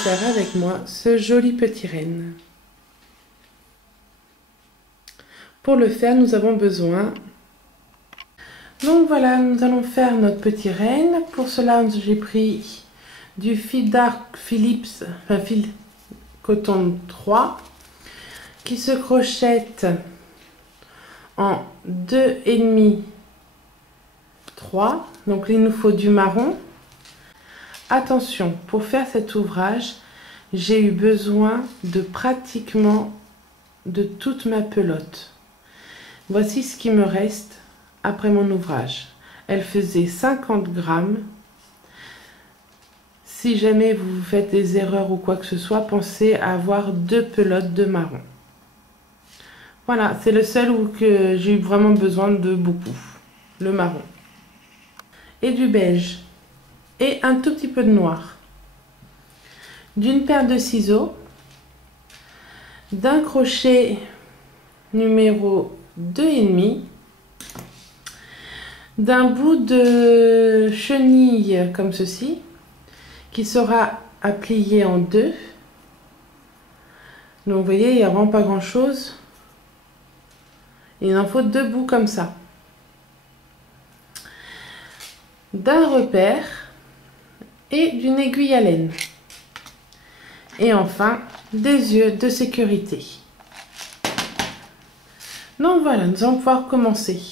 faire avec moi ce joli petit renne. Pour le faire, nous avons besoin... Donc voilà, nous allons faire notre petit renne. Pour cela, j'ai pris du fil Dark Philips, enfin fil coton 3, qui se crochette en 2,5, 3. Donc il nous faut du marron. Attention, pour faire cet ouvrage, j'ai eu besoin de pratiquement de toute ma pelote. Voici ce qui me reste après mon ouvrage. Elle faisait 50 grammes. Si jamais vous faites des erreurs ou quoi que ce soit, pensez à avoir 2 pelotes de marron. Voilà, c'est le seul où que j'ai eu vraiment besoin de beaucoup. Le marron. Et du beige. Et un tout petit peu de noir. D'une paire de ciseaux. D'un crochet numéro 2,5. D'un bout de chenille comme ceci, qui sera à plier en deux. Donc vous voyez, il n'y a vraiment pas grand chose. Il en faut 2 bouts comme ça. D'un repère et d'une aiguille à laine. Et enfin, des yeux de sécurité. Donc voilà, nous allons pouvoir commencer.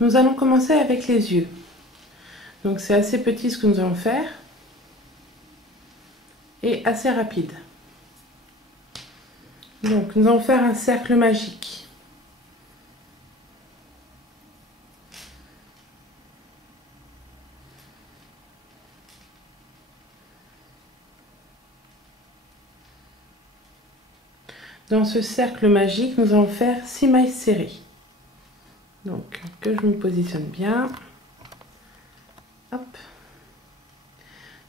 Nous allons commencer avec les yeux. Donc c'est assez petit ce que nous allons faire. Et assez rapide. Donc nous allons faire un cercle magique. Dans ce cercle magique, nous allons faire 6 mailles serrées. Donc, que je me positionne bien. Hop.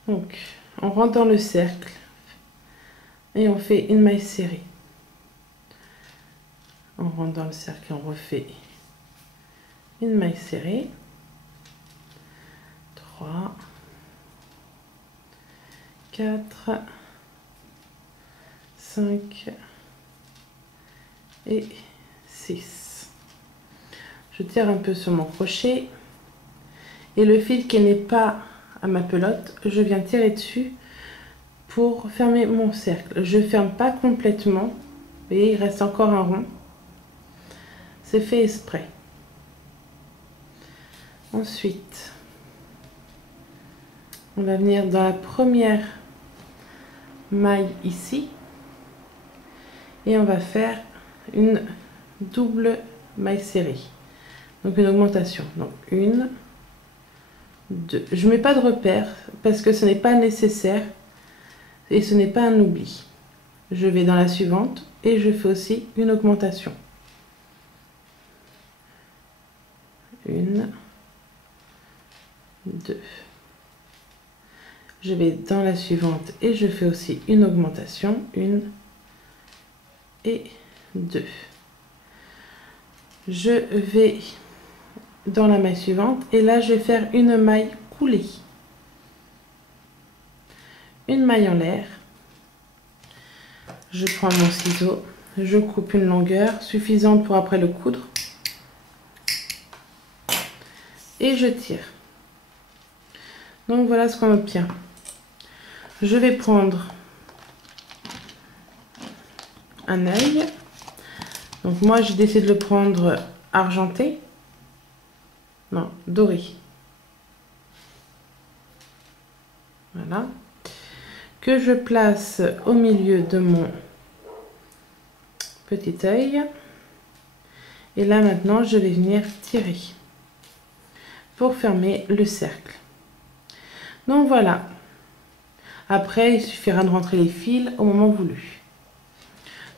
Donc, on rentre dans le cercle et on fait une maille serrée. On rentre dans le cercle et on refait une maille serrée. 3, 4, 5 et 6. Je tire un peu sur mon crochet et le fil qui n'est pas à ma pelote, je viens tirer dessus pour fermer mon cercle. Je ferme pas complètement, vous voyez, il reste encore un rond. C'est fait exprès. Ensuite, on va venir dans la première maille ici et on va faire une double maille serrée. Donc une augmentation. Donc 1, 2. Je ne mets pas de repère parce que ce n'est pas nécessaire et ce n'est pas un oubli. Je vais dans la suivante et je fais aussi une augmentation. 1, 2. Je vais dans la suivante et je fais aussi une augmentation. 1 et 2. Je vais dans la maille suivante et là je vais faire une maille coulée. Une maille en l'air. Je prends mon ciseau, je coupe une longueur suffisante pour après le coudre et je tire. Donc voilà ce qu'on obtient. Je vais prendre un œil. Donc moi j'ai décidé de le prendre argenté. Non, doré. Voilà. Que je place au milieu de mon petit œil. Et là maintenant, je vais venir tirer pour fermer le cercle. Donc voilà. Après, il suffira de rentrer les fils au moment voulu.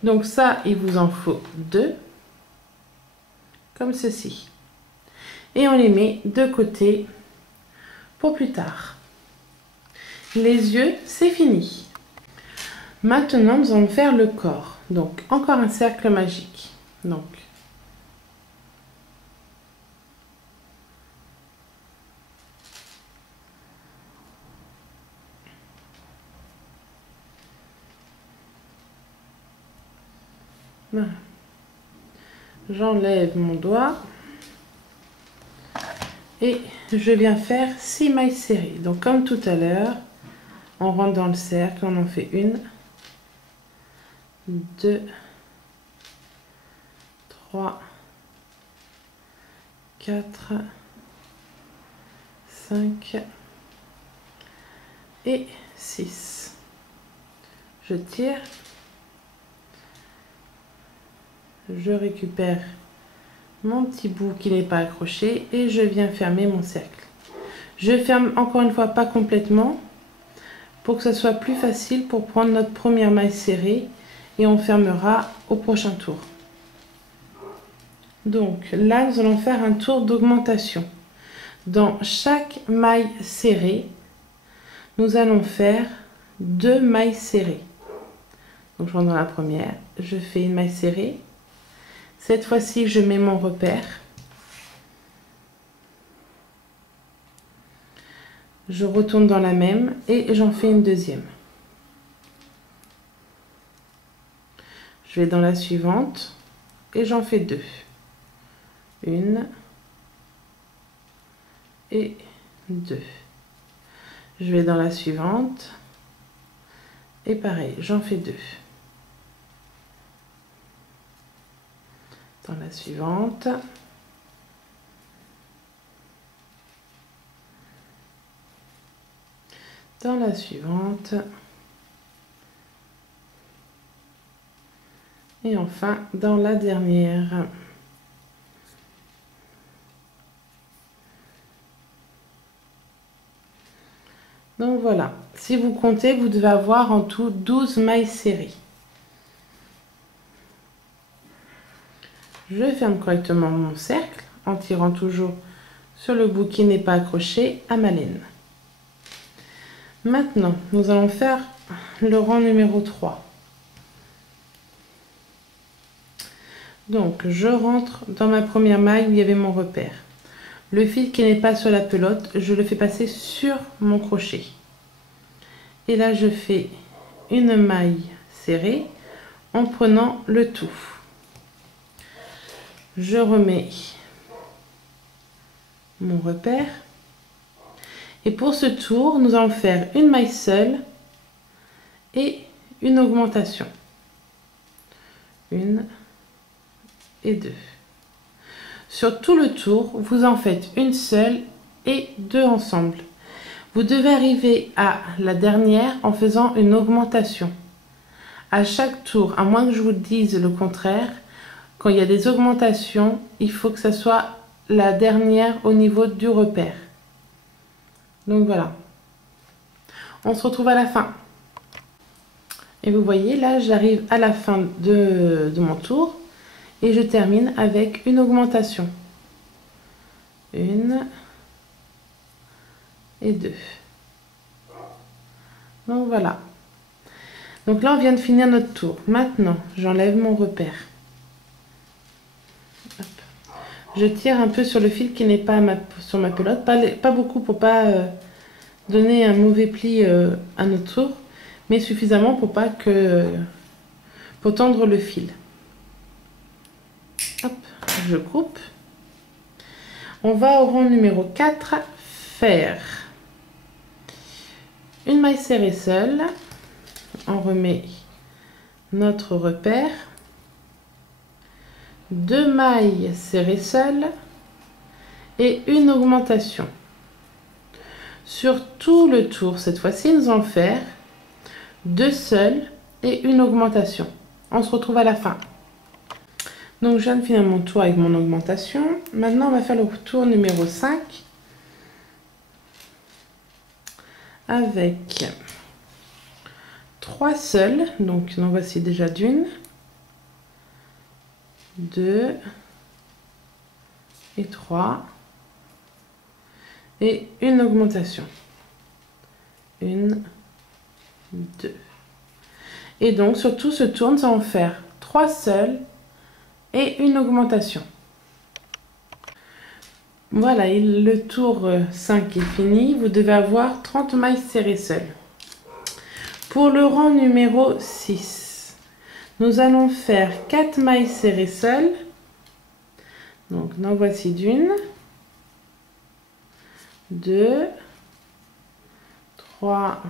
Donc ça, il vous en faut 2. Comme ceci. Et on les met de côté pour plus tard. Les yeux, c'est fini. Maintenant, nous allons faire le corps. Donc, encore un cercle magique. Donc, Voilà. J'enlève mon doigt et je viens faire 6 mailles serrées. Donc comme tout à l'heure, on rentre dans le cercle, on en fait 1, 2, 3, 4, 5 et 6. Je tire, je récupère mon petit bout qui n'est pas accroché et je viens fermer mon cercle. Je ferme encore une fois pas complètement pour que ce soit plus facile pour prendre notre première maille serrée et on fermera au prochain tour. Donc là nous allons faire un tour d'augmentation. Dans chaque maille serrée, nous allons faire 2 mailles serrées. Donc je rentre dans la première, je fais une maille serrée. Cette fois-ci, je mets mon repère. Je retourne dans la même et j'en fais une deuxième. Je vais dans la suivante et j'en fais 2. 1 et 2. Je vais dans la suivante et pareil, j'en fais 2. Dans la suivante. Dans la suivante. Et enfin dans la dernière. Donc voilà, si vous comptez, vous devez avoir en tout 12 mailles serrées. Je ferme correctement mon cercle en tirant toujours sur le bout qui n'est pas accroché à ma laine. Maintenant, nous allons faire le rang numéro 3. Donc, je rentre dans ma première maille où il y avait mon repère. Le fil qui n'est pas sur la pelote, je le fais passer sur mon crochet. Et là, je fais une maille serrée en prenant le tout. Je remets mon repère. Et pour ce tour, nous allons faire une maille seule et une augmentation. 1 et 2. Sur tout le tour, vous en faites une seule et 2 ensemble. Vous devez arriver à la dernière en faisant une augmentation. À chaque tour, à moins que je vous dise le contraire, quand il y a des augmentations, il faut que ça soit la dernière au niveau du repère. Donc voilà. On se retrouve à la fin. Et vous voyez, là, j'arrive à la fin de mon tour et je termine avec une augmentation. 1 et 2. Donc voilà. Donc là, on vient de finir notre tour. Maintenant, j'enlève mon repère. Hop. Je tire un peu sur le fil qui n'est pas sur ma pelote. Pas beaucoup pour pas donner un mauvais pli à notre tour, mais suffisamment pour pas pour tendre le fil. Hop, je coupe. On va au rang numéro 4 faire une maille serrée seule. On remet notre repère, 2 mailles serrées seules et une augmentation. Sur tout le tour, cette fois-ci, nous allons faire 2 seules et une augmentation. On se retrouve à la fin. Donc, je viens de finir mon tour avec mon augmentation. Maintenant, on va faire le tour numéro 5 avec 3 seules. Donc, en voici déjà d'une, 2 et 3. Et une augmentation. 1, 2. Et donc, sur tout ce tour, nous allons faire 3 seules et une augmentation. Voilà, le tour 5 est fini. Vous devez avoir 30 mailles serrées seules. Pour le rang numéro 6, Nous allons faire 4 mailles serrées seules. Donc, en voici d'une, 2, 3,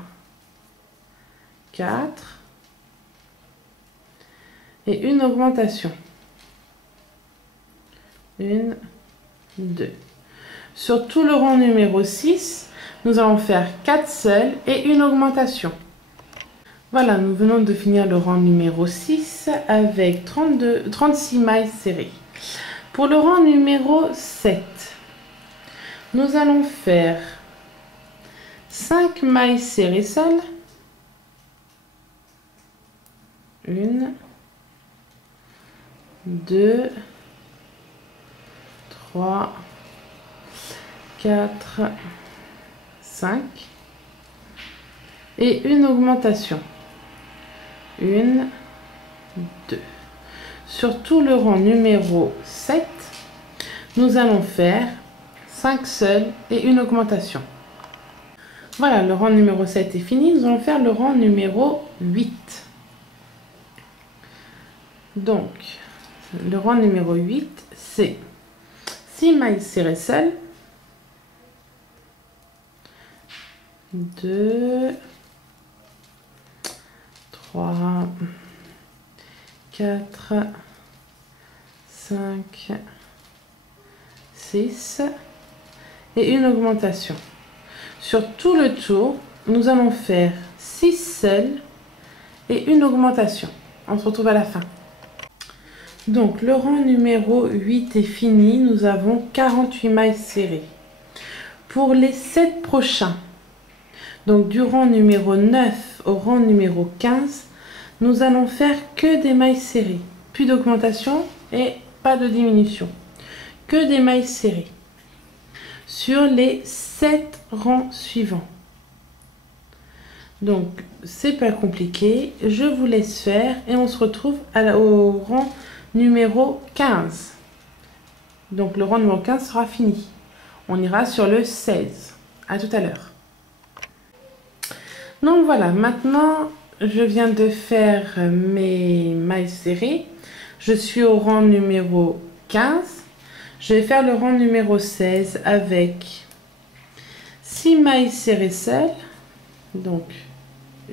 4 et une augmentation. 1, 2. Sur tout le rang numéro 6, nous allons faire 4 seuls et une augmentation. Voilà, nous venons de finir le rang numéro 6 avec 36 mailles serrées. Pour le rang numéro 7, nous allons faire 5 mailles serrées seules. 1, 2, 3, 4, 5 et une augmentation. 1, 2. Sur tout le rang numéro 7, nous allons faire 5 seuls et une augmentation. Voilà, le rang numéro 7 est fini. Nous allons faire le rang numéro 8. Donc, le rang numéro 8, c'est 6 mailles serrées seules. 2, 3, 4, 5, 6 et une augmentation. Sur tout le tour, nous allons faire 6 seuls et une augmentation. On se retrouve à la fin. Donc, le rang numéro 8 est fini. Nous avons 48 mailles serrées. Pour les 7 prochains, donc du rang numéro 9 au rang numéro 15, nous allons faire que des mailles serrées. Plus d'augmentation et pas de diminution. Que des mailles serrées. Sur les 7 rangs suivants. Donc, c'est pas compliqué. Je vous laisse faire et on se retrouve au rang numéro 15. Donc, le rang numéro 15 sera fini. On ira sur le 16. À tout à l'heure. Donc, voilà. Maintenant, je viens de faire mes mailles serrées. Je suis au rang numéro 15. Je vais faire le rang numéro 16 avec 6 mailles serrées seules. Donc,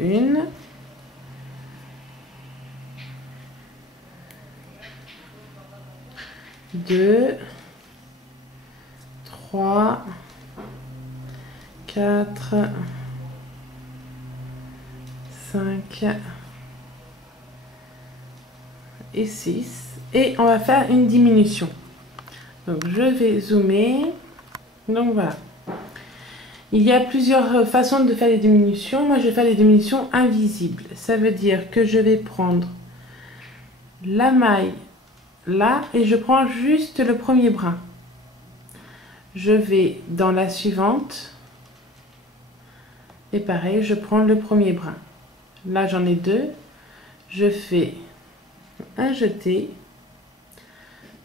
1, 2, 3, 4, 5 et 6. Et on va faire une diminution. Donc, je vais zoomer. Donc, voilà. Il y a plusieurs façons de faire les diminutions. Moi, je vais faire les diminutions invisibles. Ça veut dire que je vais prendre la maille là et je prends juste le premier brin. Je vais dans la suivante et pareil, je prends le premier brin. Là, j'en ai 2. Je fais un jeté.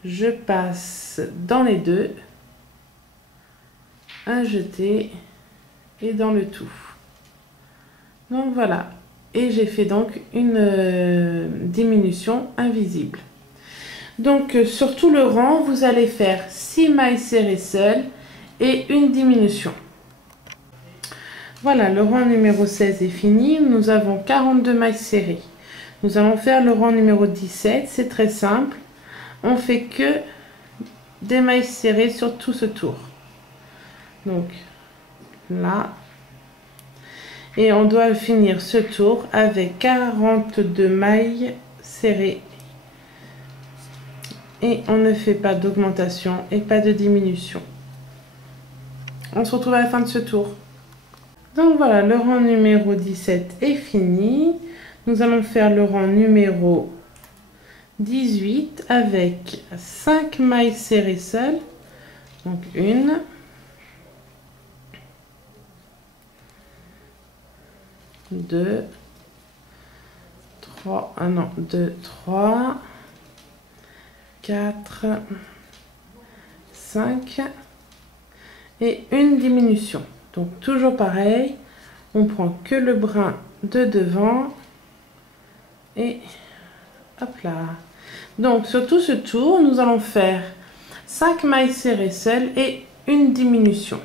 Je passe dans les 2. Un jeté et dans le tout. Donc voilà, et j'ai fait donc une diminution invisible. Donc sur tout le rang, vous allez faire 6 mailles serrées seules et une diminution. Voilà, le rang numéro 16 est fini. Nous avons 42 mailles serrées. Nous allons faire le rang numéro 17. C'est très simple. On fait que des mailles serrées sur tout ce tour. Donc là. Et on doit finir ce tour avec 42 mailles serrées. Et on ne fait pas d'augmentation et pas de diminution. On se retrouve à la fin de ce tour. Donc voilà, le rang numéro 17 est fini. Nous allons faire le rang numéro 18 avec 5 mailles serrées seules. Donc 1, 2, 3, 2, 3, 4, 5 et une diminution. Donc toujours pareil, on prend que le brin de devant et Hop là. Donc sur tout ce tour, nous allons faire 5 mailles serrées seules et une diminution.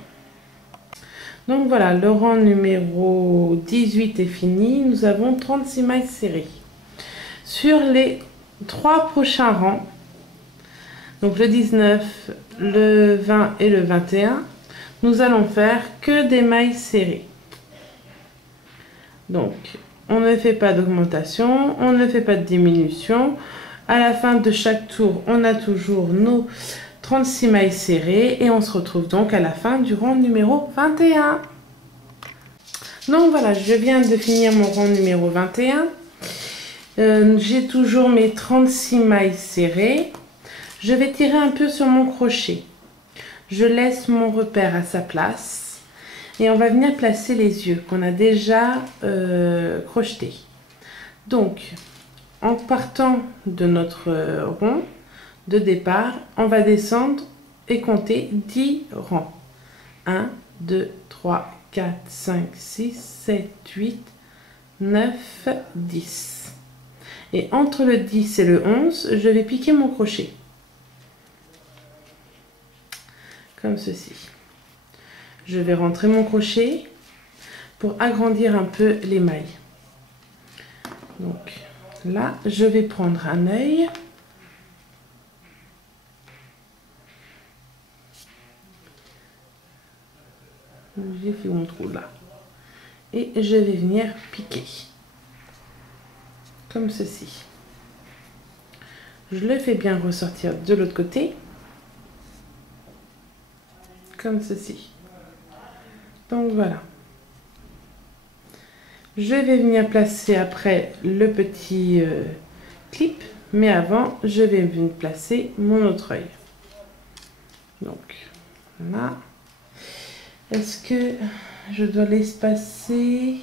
Donc voilà, le rang numéro 18 est fini. Nous avons 36 mailles serrées. Sur les 3 prochains rangs, donc le 19, le 20 et le 21, nous allons faire que des mailles serrées. Donc, on ne fait pas d'augmentation, on ne fait pas de diminution. À la fin de chaque tour, on a toujours nos 36 mailles serrées et on se retrouve donc à la fin du rang numéro 21. Donc voilà, je viens de finir mon rang numéro 21. J'ai toujours mes 36 mailles serrées. Je vais tirer un peu sur mon crochet. Je laisse mon repère à sa place et on va venir placer les yeux qu'on a déjà crochetés. Donc, en partant de notre rond de départ, on va descendre et compter 10 rangs. 1, 2, 3, 4, 5, 6, 7, 8, 9, 10. Et entre le 10 et le 11, je vais piquer mon crochet. Comme ceci. Je vais rentrer mon crochet pour agrandir un peu les mailles. Donc là, je vais prendre un œil. J'ai fait mon trou là. Et je vais venir piquer. Comme ceci. Je le fais bien ressortir de l'autre côté. Comme ceci. Donc voilà. Je vais venir placer après le petit clip. Mais avant, je vais venir placer mon autre œil. Donc là. Est-ce que je dois l'espacer?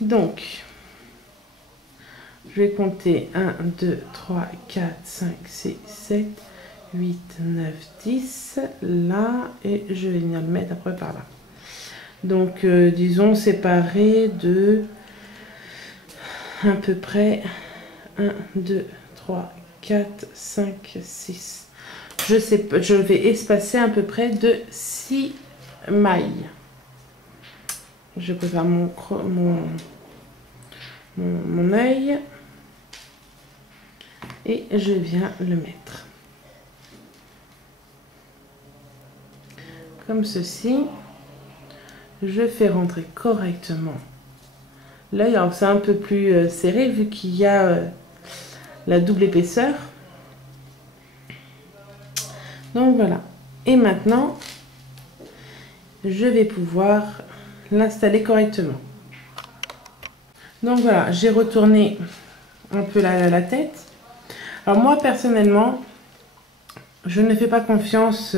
Donc, je vais compter 1, 2, 3, 4, 5, 6, 7, 8, 9, 10. Là, et je vais venir le mettre après par là. Donc, disons séparé de à peu près 1, 2, 3, 4, 5, 6. Je vais espacer à peu près de 6 mailles. Je prépare mon œil et je viens le mettre. Comme ceci. Je fais rentrer correctement l'œil. Alors c'est un peu plus serré vu qu'il y a la double épaisseur. Donc voilà. Et maintenant, je vais pouvoir l'installer correctement. Donc voilà, j'ai retourné un peu la tête. Alors moi, personnellement, je ne fais pas confiance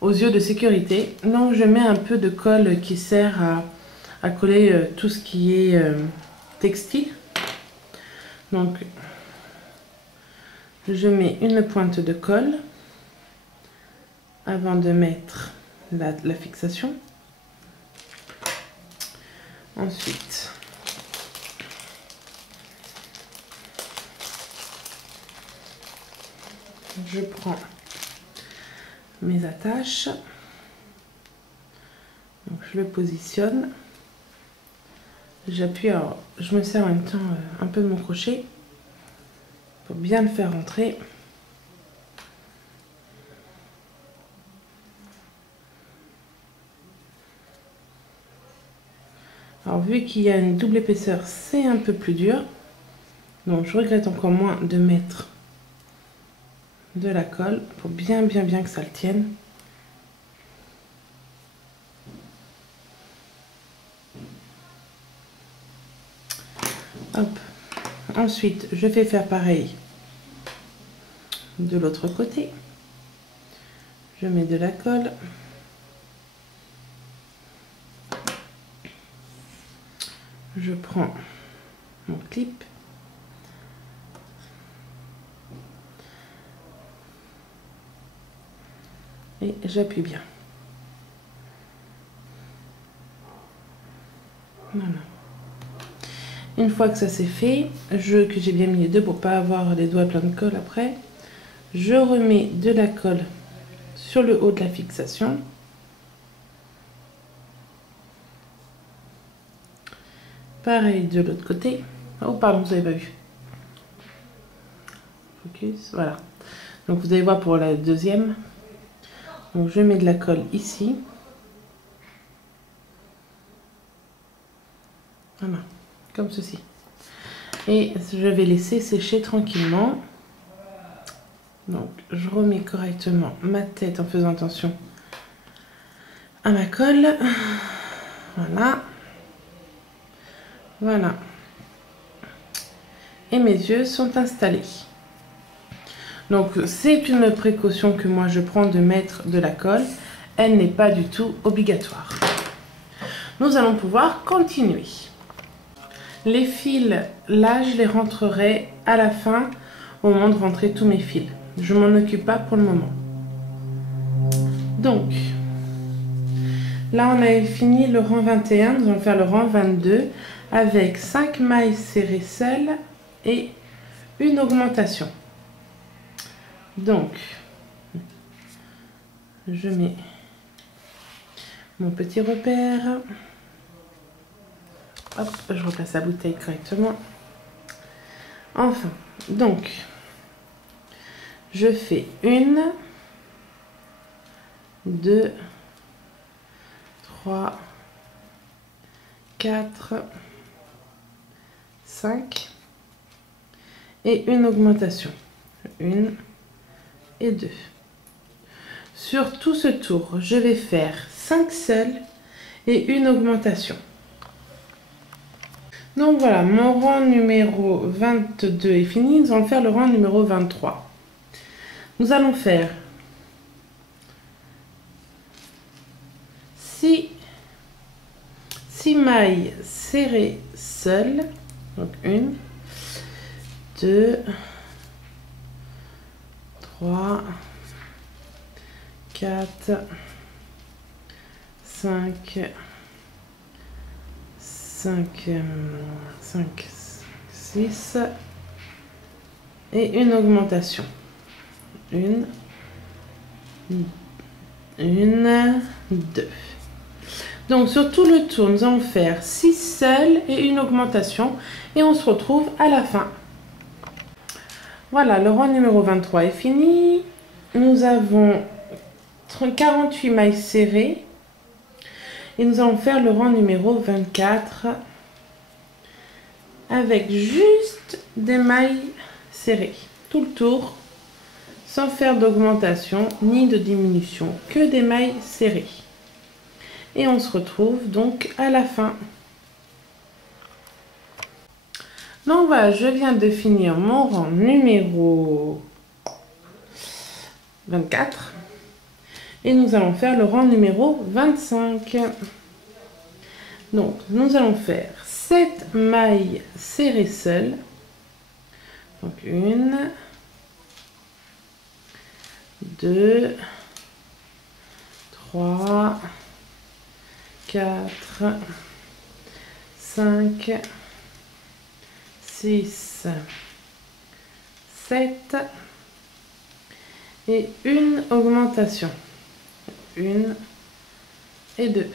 aux yeux de sécurité. Donc je mets un peu de colle qui sert à coller tout ce qui est textile. Donc, je mets une pointe de colle avant de mettre la fixation. Ensuite, je prends mes attaches. Donc, je le positionne. J'appuie, alors je me sers en même temps un peu de mon crochet pour bien le faire rentrer. Alors vu qu'il y a une double épaisseur, c'est un peu plus dur. Donc je regrette encore moins de mettre de la colle pour bien que ça le tienne. Hop. Ensuite, je vais faire pareil de l'autre côté. Je mets de la colle. Je prends mon clip. Et j'appuie bien. Voilà. Une fois que ça c'est fait, que j'ai bien mis les deux pour pas avoir les doigts pleins de colle après, je remets de la colle sur le haut de la fixation. Pareil de l'autre côté. Oh pardon, vous n'avez pas vu. Focus, voilà. Donc vous allez voir pour la deuxième. Donc je mets de la colle ici. Voilà, comme ceci. Et je vais laisser sécher tranquillement. Donc je remets correctement ma tête en faisant attention à ma colle. Voilà. Voilà. Et mes yeux sont installés. Donc c'est une précaution que moi je prends de mettre de la colle. Elle n'est pas du tout obligatoire. Nous allons pouvoir continuer. Les fils, là je les rentrerai à la fin au moment de rentrer tous mes fils. Je m'en occupe pas pour le moment. Donc là on avait fini le rang 21, nous allons faire le rang 22 avec 5 mailles serrées seules et une augmentation. Donc je mets mon petit repère. Hop, je replace la bouteille correctement. Enfin, donc, je fais 1, 2, 3, 4, 5 et une augmentation. 1 et 2. Sur tout ce tour, je vais faire 5 seuls et une augmentation. Donc voilà, mon rang numéro 22 est fini. Nous allons faire le rang numéro 23. Nous allons faire 6 mailles serrées seules. Donc 1, 2, 3, 4, 5, 6 et une augmentation. 1, 2. Donc sur tout le tour, nous allons faire 6 seuls et une augmentation et on se retrouve à la fin. Voilà, le rang numéro 23 est fini. Nous avons 48 mailles serrées. Et nous allons faire le rang numéro 24 avec juste des mailles serrées. Tout le tour, sans faire d'augmentation ni de diminution, que des mailles serrées. Et on se retrouve donc à la fin. Donc voilà, je viens de finir mon rang numéro 24. Et nous allons faire le rang numéro 25. Donc, nous allons faire 7 mailles serrées seules. Donc, 1, 2, 3, 4, 5, 6, 7 et une augmentation. 1 et 2.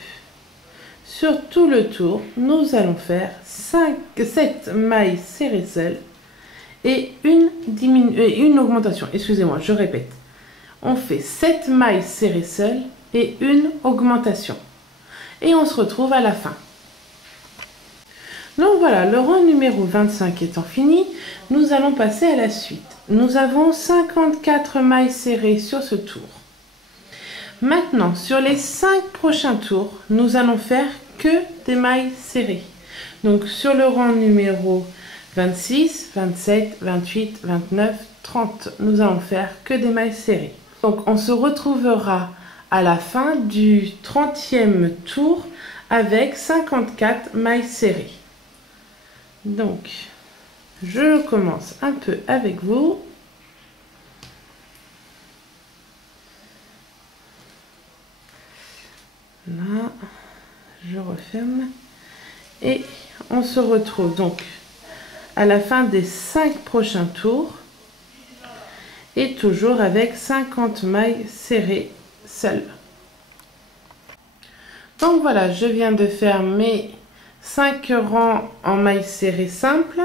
Sur tout le tour, nous allons faire 7 mailles serrées seules et une augmentation. Excusez-moi, je répète. On fait 7 mailles serrées seules et une augmentation. Et on se retrouve à la fin. Donc voilà, le rang numéro 25 étant fini, nous allons passer à la suite. Nous avons 54 mailles serrées sur ce tour. Maintenant, sur les 5 prochains tours, nous allons faire que des mailles serrées. Donc, sur le rang numéro 26, 27, 28, 29, 30, nous allons faire que des mailles serrées. Donc, on se retrouvera à la fin du 30e tour avec 54 mailles serrées. Donc, je commence un peu avec vous. Là, je referme et on se retrouve donc à la fin des 5 prochains tours et toujours avec 50 mailles serrées seules. Donc voilà, je viens de faire mes 5 rangs en mailles serrées simples.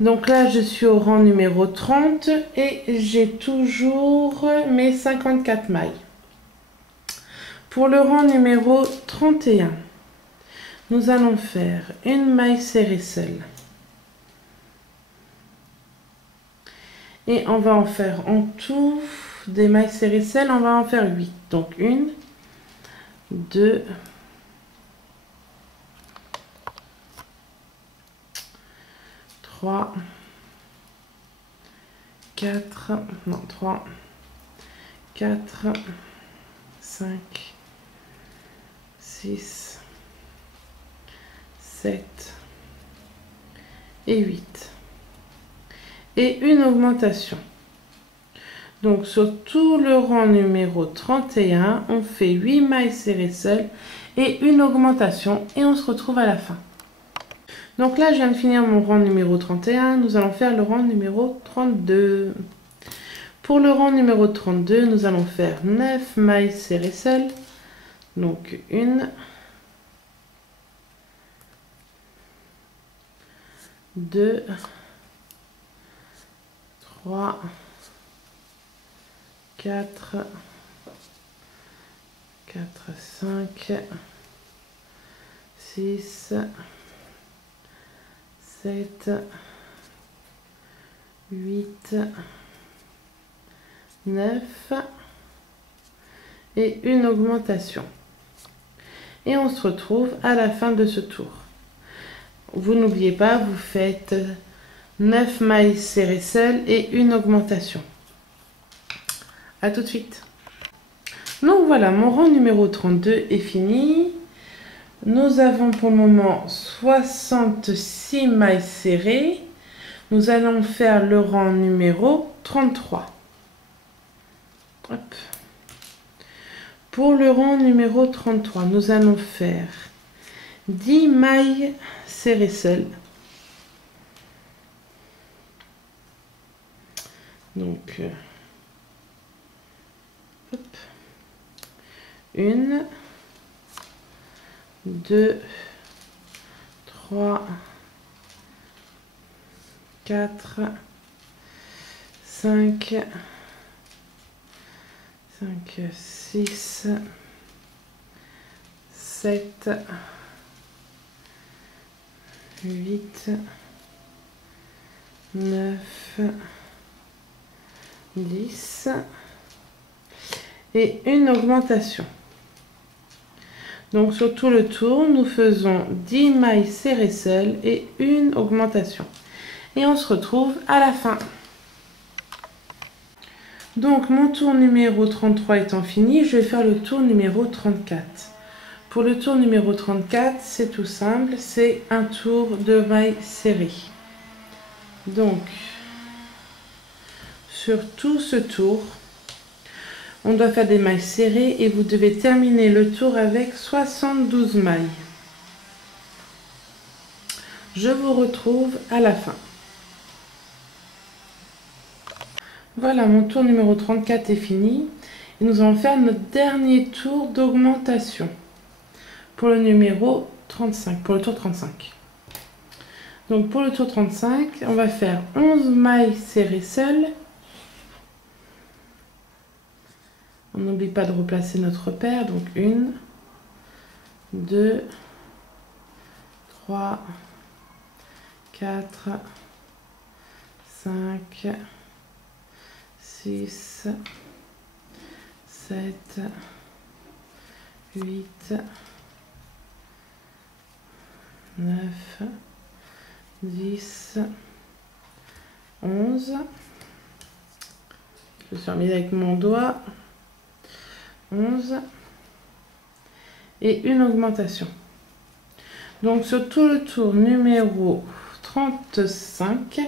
Donc là, je suis au rang numéro 30 et j'ai toujours mes 54 mailles. Pour le rang numéro 31, nous allons faire une maille serrée seule. Et on va en faire en tout des mailles serrées seules, on va en faire 8. Donc 1, 2, 3, 4, non 3, 4, 5, 6, 7 et 8. Et une augmentation. Donc sur tout le rang numéro 31, on fait 8 mailles serrées seules et une augmentation et on se retrouve à la fin. Donc là, je viens de finir mon rang numéro 31, nous allons faire le rang numéro 32. Pour le rang numéro 32, nous allons faire 9 mailles serrées seules. Donc 1, 2, 3, 4, 5, 6, 7, 8, 9 et une augmentation. Et on se retrouve à la fin de ce tour. Vous n'oubliez pas, vous faites 9 mailles serrées seules et une augmentation. À tout de suite. Donc voilà, mon rang numéro 32 est fini. Nous avons pour le moment 66 mailles serrées. Nous allons faire le rang numéro 33. Hop. Pour le rang numéro 33, nous allons faire 10 mailles serrées seules. Donc, hop. 1, 2, 3, 4, 5, 6, 7, 8, 9, 10 et une augmentation. Donc sur tout le tour, nous faisons 10 mailles serrées seules et une augmentation. Et on se retrouve à la fin. Donc mon tour numéro 33 étant fini, je vais faire le tour numéro 34. Pour le tour numéro 34, c'est tout simple, c'est un tour de mailles serrées. Donc sur tout ce tour, on doit faire des mailles serrées et vous devez terminer le tour avec 72 mailles. Je vous retrouve à la fin. Voilà, mon tour numéro 34 est fini. Et nous allons faire notre dernier tour d'augmentation. Pour le numéro 35, pour le tour 35. Donc pour le tour 35, on va faire 11 mailles serrées seules. On n'oublie pas de replacer notre repère. Donc 1, 2, 3, 4, 5, 6, 7, 8, 9, 10, 11. Je suis remise avec mon doigt. 11 et une augmentation. Donc sur tout le tour numéro 35,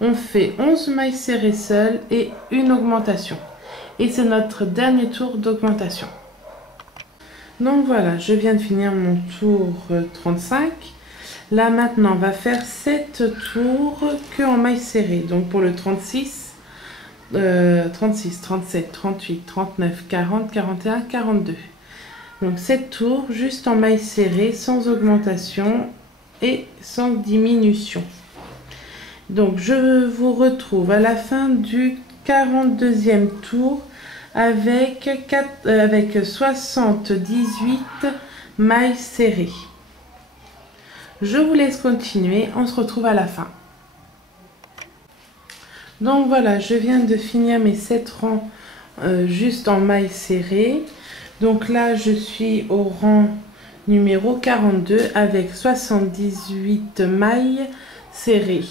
on fait 11 mailles serrées seules et une augmentation. Et c'est notre dernier tour d'augmentation. Donc voilà, je viens de finir mon tour 35. Là maintenant, on va faire 7 tours que en mailles serrées. Donc pour le 36, 36, 37, 38, 39, 40, 41, 42. Donc 7 tours juste en mailles serrées, sans augmentation et sans diminution. Donc je vous retrouve à la fin du 42e tour avec 78 mailles serrées. Je vous laisse continuer, on se retrouve à la fin. Donc voilà, je viens de finir mes 7 rangs juste en mailles serrées. Donc là, je suis au rang numéro 42 avec 78 mailles serrées.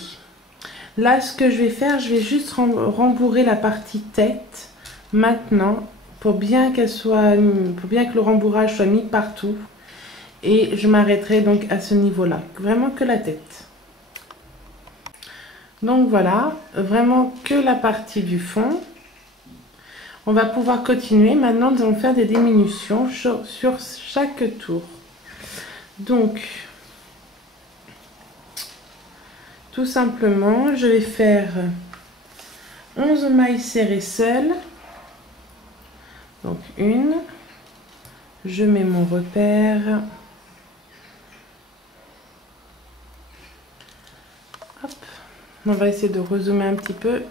Là, ce que je vais faire, je vais juste rembourrer la partie tête maintenant pour bien que le rembourrage soit mis partout. Et je m'arrêterai donc à ce niveau-là, vraiment que la tête. Donc voilà, vraiment que la partie du fond. On va pouvoir continuer. Maintenant, nous allons faire des diminutions sur chaque tour. Donc, tout simplement, je vais faire 11 mailles serrées seules. Donc, une. Je mets mon repère. Hop. On va essayer de rezoomer un petit peu.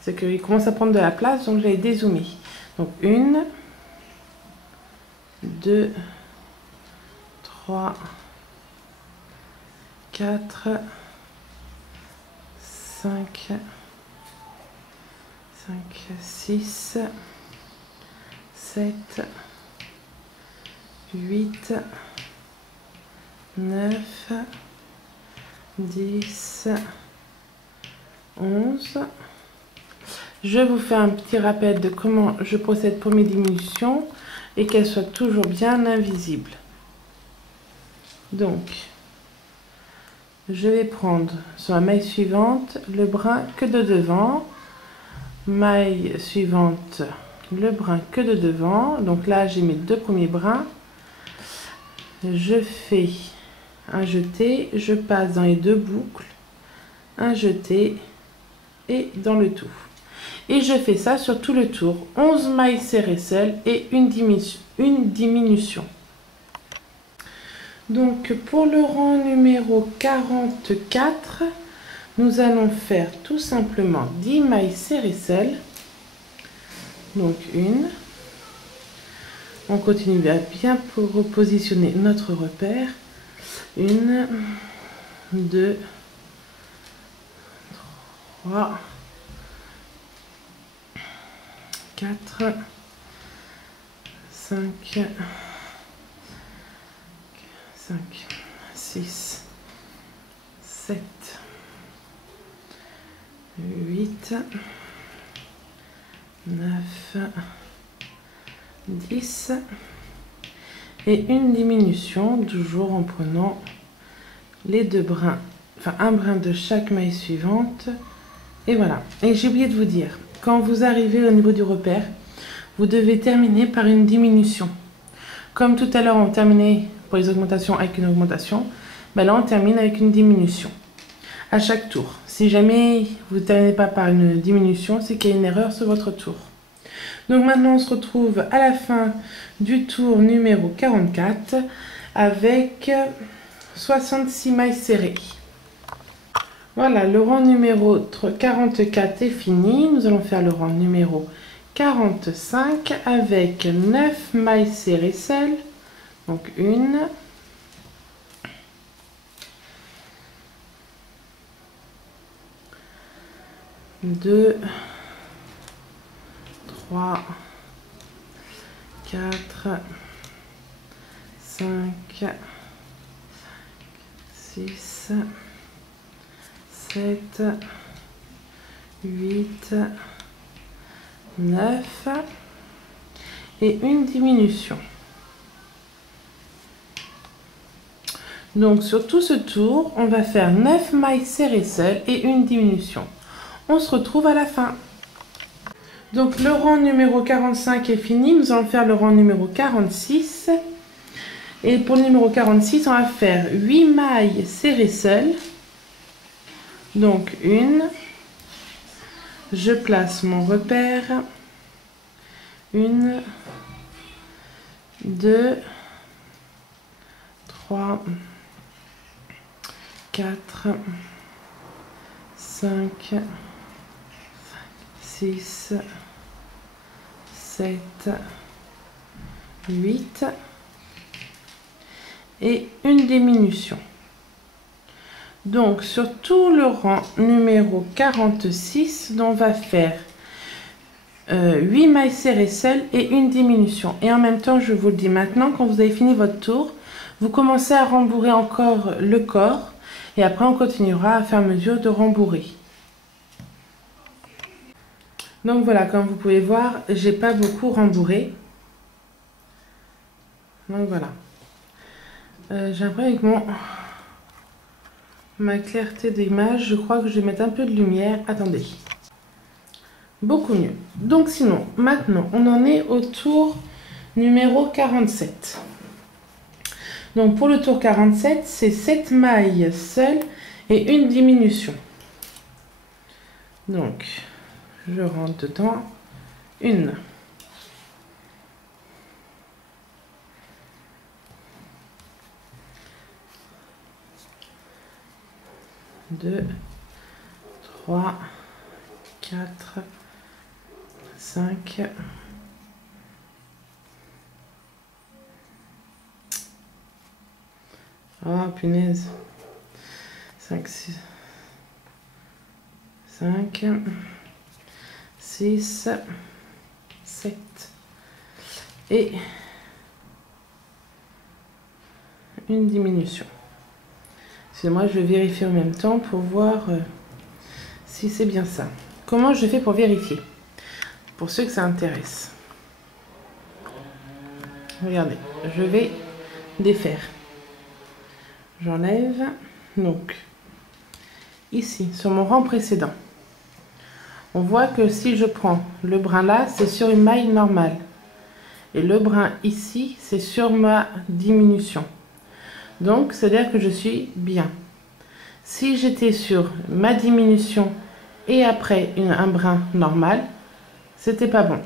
C'est qu'il commence à prendre de la place, donc je vais dézoomer. Donc, 1, 2, 3, 4, 5, 6, 7, 8, 9, 10, 11. Je vous fais un petit rappel de comment je procède pour mes diminutions et qu'elles soient toujours bien invisibles. Donc, je vais prendre sur la maille suivante le brin que de devant, maille suivante le brin que de devant. Donc là, j'ai mes 2 premiers brins. Je fais un jeté, je passe dans les 2 boucles, un jeté et dans le tout. Et je fais ça sur tout le tour. 11 mailles serrées seules et une diminution. Donc pour le rang numéro 44, nous allons faire tout simplement 10 mailles serrées seules. Donc une. On continue à bien repositionner notre repère. 1, 2, 3, 4, 5, 6, 7, 8, 9, 10 et une diminution, toujours en prenant les 2 brins, enfin un brin de chaque maille suivante. Et voilà. Et j'ai oublié de vous dire, quand vous arrivez au niveau du repère, vous devez terminer par une diminution. Comme tout à l'heure, on terminait pour les augmentations avec une augmentation, ben là on termine avec une diminution à chaque tour. Si jamais vous ne terminez pas par une diminution, c'est qu'il y a une erreur sur votre tour. Donc maintenant on se retrouve à la fin du tour numéro 44 avec 66 mailles serrées. Voilà, le rang numéro 44 est fini. Nous allons faire le rang numéro 45 avec 9 mailles serrées seules. Donc 1, 2, 3, 4, 5, 6, 7, 8, 9 et une diminution. Donc sur tout ce tour, on va faire 9 mailles serrées seules et une diminution. On se retrouve à la fin. Donc le rang numéro 45 est fini, nous allons faire le rang numéro 46. Et pour le numéro 46, on va faire 8 mailles serrées seules. Donc une, je place mon repère, 1, 2, 3, 4, 5, 6, 7, 8 et une diminution. Donc sur tout le rang numéro 46, on va faire 8 mailles serrées seules et une diminution. Et en même temps, je vous le dis maintenant, quand vous avez fini votre tour, vous commencez à rembourrer encore le corps et après on continuera à faire mesure de rembourrer. Donc voilà, comme vous pouvez voir, j'ai pas beaucoup rembourré. Donc voilà. J'ai l'impression avec ma clarté d'image, je crois que je vais mettre un peu de lumière. Attendez. Beaucoup mieux. Donc sinon, maintenant, on en est au tour numéro 47. Donc pour le tour 47, c'est 7 mailles seules et une diminution. Donc, je rentre dedans. 1. 2, 3, 4, 5, oh punaise, 5, 6, 5, 6, 7 et une diminution. Excusez-moi, je vais vérifier en même temps pour voir si c'est bien ça. Comment je fais pour vérifier? Pour ceux que ça intéresse. Regardez, je vais défaire. J'enlève. Donc, ici, sur mon rang précédent, on voit que si je prends le brin là, c'est sur une maille normale. Et le brin ici, c'est sur ma diminution. Donc, c'est-à-dire que je suis bien. Si j'étais sur ma diminution et après un brin normal, c'était pas bon.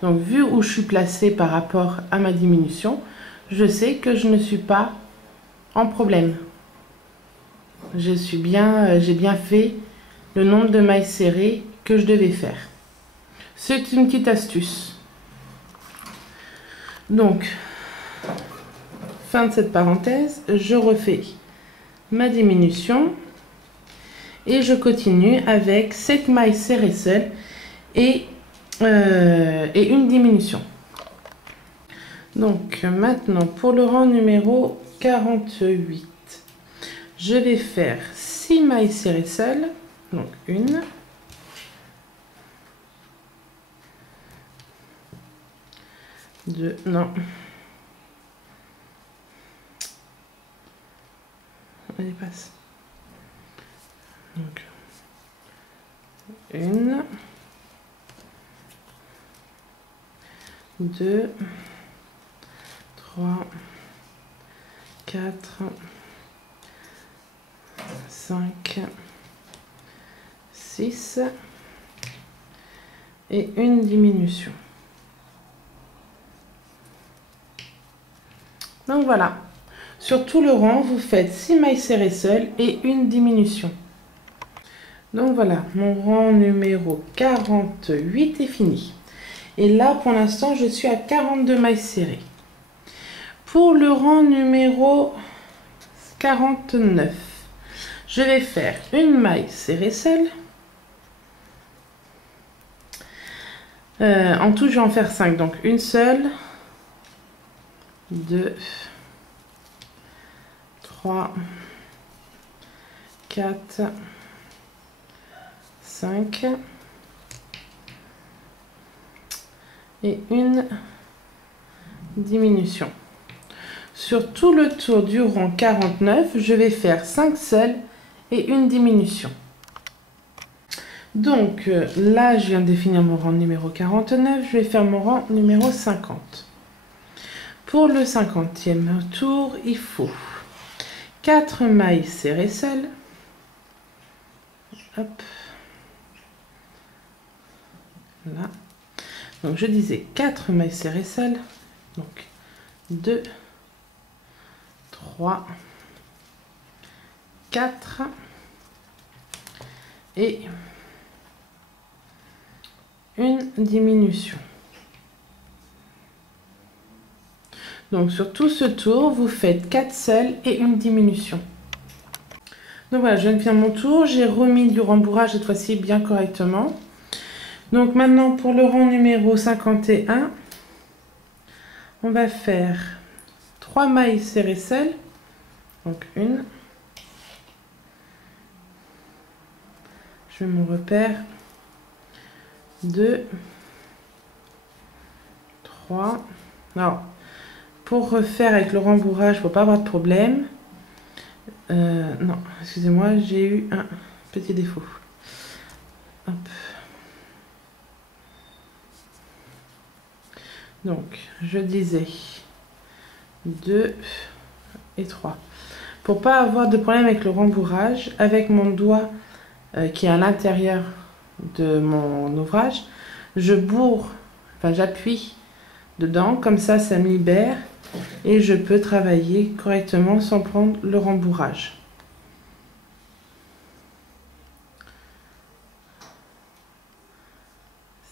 Donc, vu où je suis placée par rapport à ma diminution, je sais que je ne suis pas en problème. J'ai bien fait le nombre de mailles serrées que je devais faire. C'est une petite astuce. Donc, fin de cette parenthèse, je refais ma diminution et je continue avec 7 mailles serrées seules et une diminution. Donc maintenant pour le rang numéro 48, je vais faire 6 mailles serrées seules, donc 1, 2, non, on dépasse. Donc 1, 2, 3, 4, 5, 6 et une diminution. Donc voilà, sur tout le rang, vous faites 6 mailles serrées seules et une diminution. Donc voilà, mon rang numéro 48 est fini. Et là, pour l'instant, je suis à 42 mailles serrées. Pour le rang numéro 49, je vais faire une maille serrée seule. En tout, je vais en faire 5. Donc, une seule, 2, 3, 4, 5 et une diminution. Sur tout le tour du rang 49, je vais faire 5 seuls et une diminution. Donc là, je viens de définir mon rang numéro 49, je vais faire mon rang numéro 50. Pour le 50e tour, il faut 4 mailles serrées seules. Hop. Là. Donc je disais 4 mailles serrées seules. Donc 2, 3, 4 et une diminution. Donc sur tout ce tour, vous faites 4 seuls et une diminution. Donc voilà, je viens de finir mon tour, j'ai remis du rembourrage cette fois-ci bien correctement. Donc maintenant pour le rang numéro 51, on va faire 3 mailles serrées seules. Donc une. Je mets mon repère. 2, 3. Alors, pour refaire avec le rembourrage, pour pas avoir de problème. Non, excusez-moi, j'ai eu un petit défaut. Hop. Donc, je disais 2 et 3. Pour pas avoir de problème avec le rembourrage, avec mon doigt qui est à l'intérieur de mon ouvrage, je bourre, enfin j'appuie dedans, comme ça me libère et je peux travailler correctement sans prendre le rembourrage.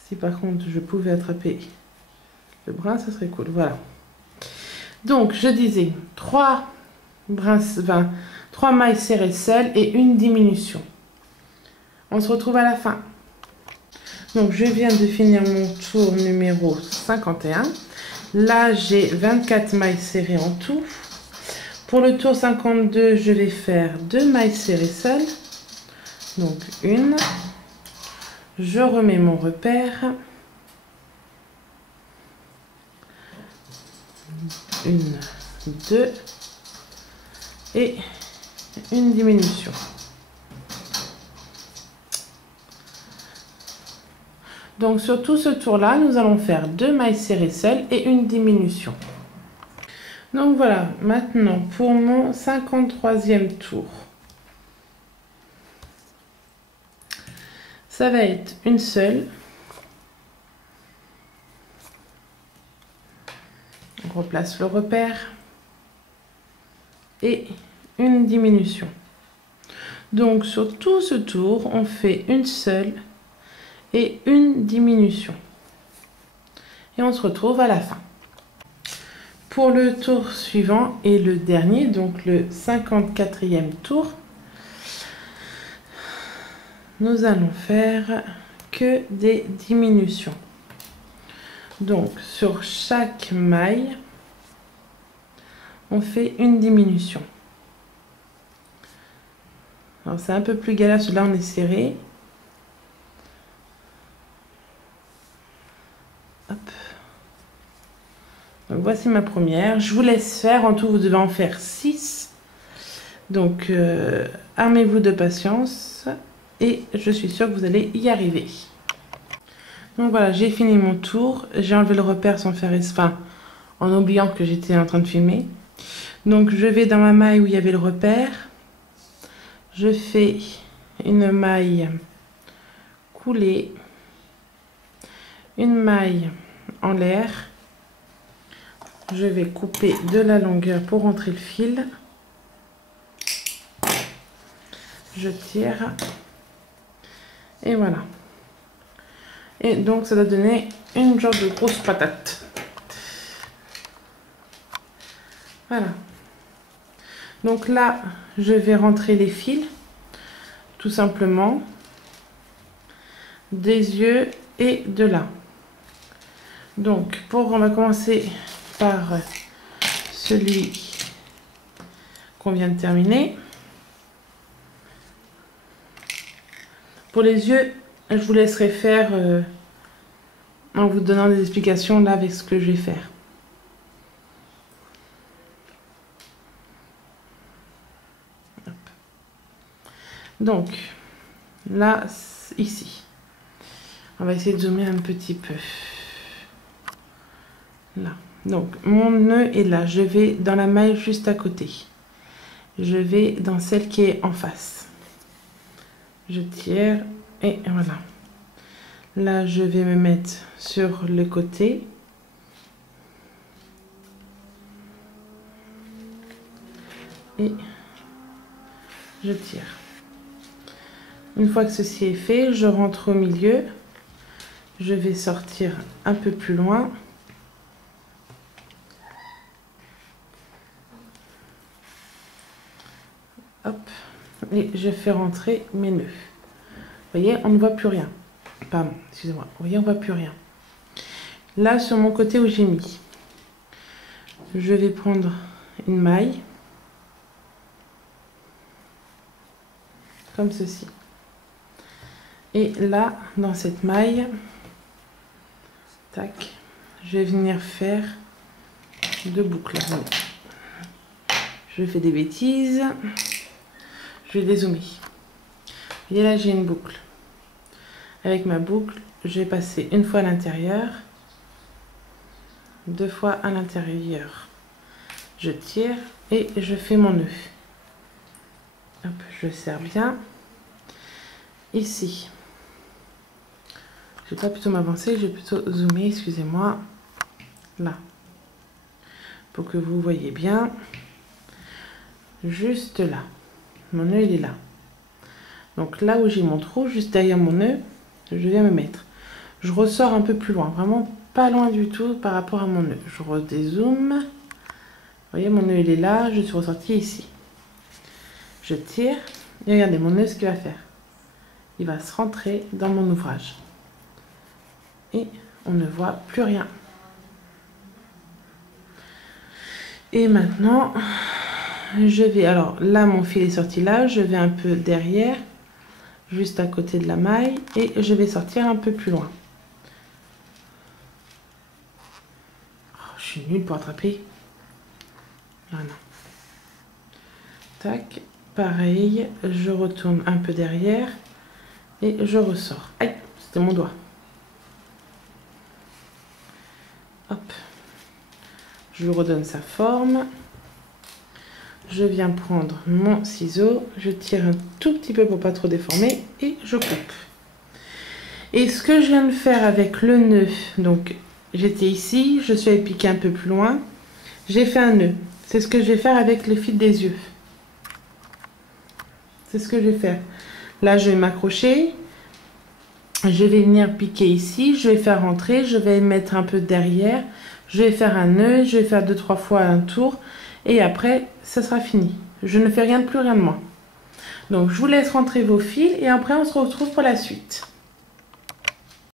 Si par contre je pouvais attraper le brin, ça serait cool. Voilà. Donc je disais 3 mailles serrées seules et une diminution. On se retrouve à la fin. Donc je viens de finir mon tour numéro 51. Là j'ai 24 mailles serrées en tout. Pour le tour 52, je vais faire 2 mailles serrées seules. Donc une. Je remets mon repère. Une, 2 et une diminution. Donc sur tout ce tour là, nous allons faire 2 mailles serrées seules et une diminution. Donc voilà, maintenant pour mon 53e tour, ça va être une seule. On replace le repère et une diminution. Donc sur tout ce tour, on fait une seule et une diminution. Et on se retrouve à la fin. Pour le tour suivant et le dernier, donc le 54e tour, nous allons faire que des diminutions. Donc sur chaque maille, on fait une diminution. Alors c'est un peu plus galère, celui-là on est serré. Hop. Donc voici ma première. Je vous laisse faire. En tout, vous devez en faire 6. Donc armez-vous de patience et je suis sûre que vous allez y arriver. Donc voilà, j'ai fini mon tour. J'ai enlevé le repère sans faire enfin, en oubliant que j'étais en train de filmer. Donc je vais dans ma maille où il y avait le repère. Je fais une maille coulée, une maille en l'air. Je vais couper de la longueur pour rentrer le fil. Je tire. Et voilà. Et donc ça doit donner une genre de grosse patate. Voilà. Donc là, je vais rentrer les fils. Tout simplement. Des yeux et de là. Donc, on va commencer par celui qu'on vient de terminer. Pour les yeux, je vous laisserai faire en vous donnant des explications là avec ce que je vais faire. Hop. Donc, là, ici, on va essayer de zoomer un petit peu. Là, Donc mon nœud est là, je vais dans la maille juste à côté. Je vais dans celle qui est en face. Je tire et voilà. Là, je vais me mettre sur le côté. Et je tire. Une fois que ceci est fait, je rentre au milieu. Je vais sortir un peu plus loin. Hop. Et je fais rentrer mes nœuds. Vous voyez, on ne voit plus rien. Pardon, excusez-moi. Vous voyez, on ne voit plus rien. Là, sur mon côté où j'ai mis, je vais prendre une maille. Comme ceci. Et là, dans cette maille, tac, je vais venir faire 2 boucles. Je fais des bêtises. Je vais dézoomer. Vous voyez là, j'ai une boucle. Avec ma boucle, je vais passer une fois à l'intérieur, 2 fois à l'intérieur. Je tire et je fais mon nœud. Hop, je serre bien. Ici, je vais pas plutôt m'avancer, je vais plutôt zoomer, excusez-moi. Là, pour que vous voyez bien. Juste là. Mon nœud, il est là. Donc là où j'ai mon trou, juste derrière mon nœud, je viens me mettre. Je ressors un peu plus loin, vraiment pas loin du tout par rapport à mon nœud. Je redézoome. Vous voyez, mon nœud, il est là, je suis ressortie ici. Je tire, et regardez mon nœud, ce qu'il va faire. Il va se rentrer dans mon ouvrage. Et on ne voit plus rien. Et maintenant, je vais, alors là mon fil est sorti là, je vais un peu derrière, juste à côté de la maille, et je vais sortir un peu plus loin. Oh, je suis nulle pour attraper. Voilà. Tac, pareil, je retourne un peu derrière et je ressors. Aïe, c'était mon doigt. Hop, je lui redonne sa forme. Je viens prendre mon ciseau, je tire un tout petit peu pour pas trop déformer et je coupe. Et ce que je viens de faire avec le nœud, donc j'étais ici, je suis allée piquer un peu plus loin, j'ai fait un nœud. C'est ce que je vais faire avec le fil des yeux. C'est ce que je vais faire. Là, je vais m'accrocher, je vais venir piquer ici, je vais faire rentrer, je vais mettre un peu derrière, je vais faire un nœud, je vais faire 2-3 fois un tour. Et après, ça sera fini. Je ne fais rien de plus, rien de moins. Donc, je vous laisse rentrer vos fils et après, on se retrouve pour la suite.